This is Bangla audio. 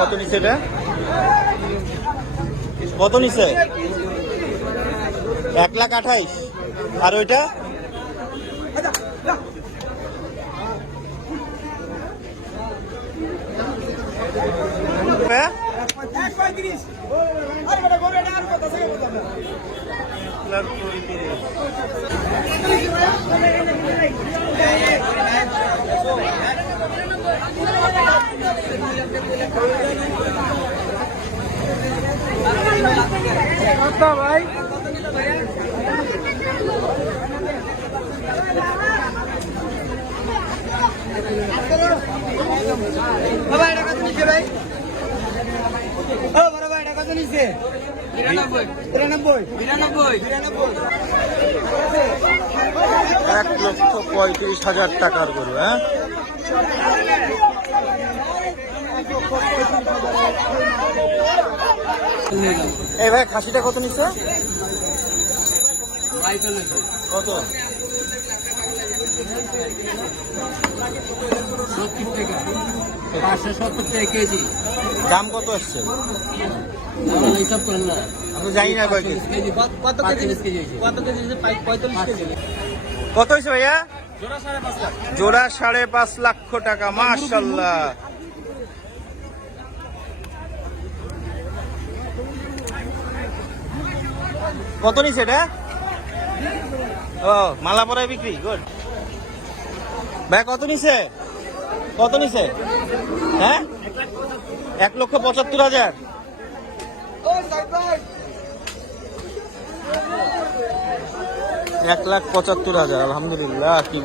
কত নিছে এটা? কত নিছে? 1,28,000। আর ওইটা ভাই এক লক্ষ 35,000 টাকার গরু। হ্যাঁ, এই ভাই খাসিটা কত নিচ্ছে? কত? 570 টাকা কেজি। দাম কত আসছে? আমি জানি না কয় কেজি। কত হয়েছে ভাইয়া? জোড়া 5.5 লক্ষ টাকা। মাশাআল্লাহ। কত নিছে এটা? ও মালা পরায় বিক্রি। গুড ভাই। কত নিছে? কত নিছে? হ্যাঁ, 1,75,000। 1,75,000। আলহামদুলিল্লাহ। কি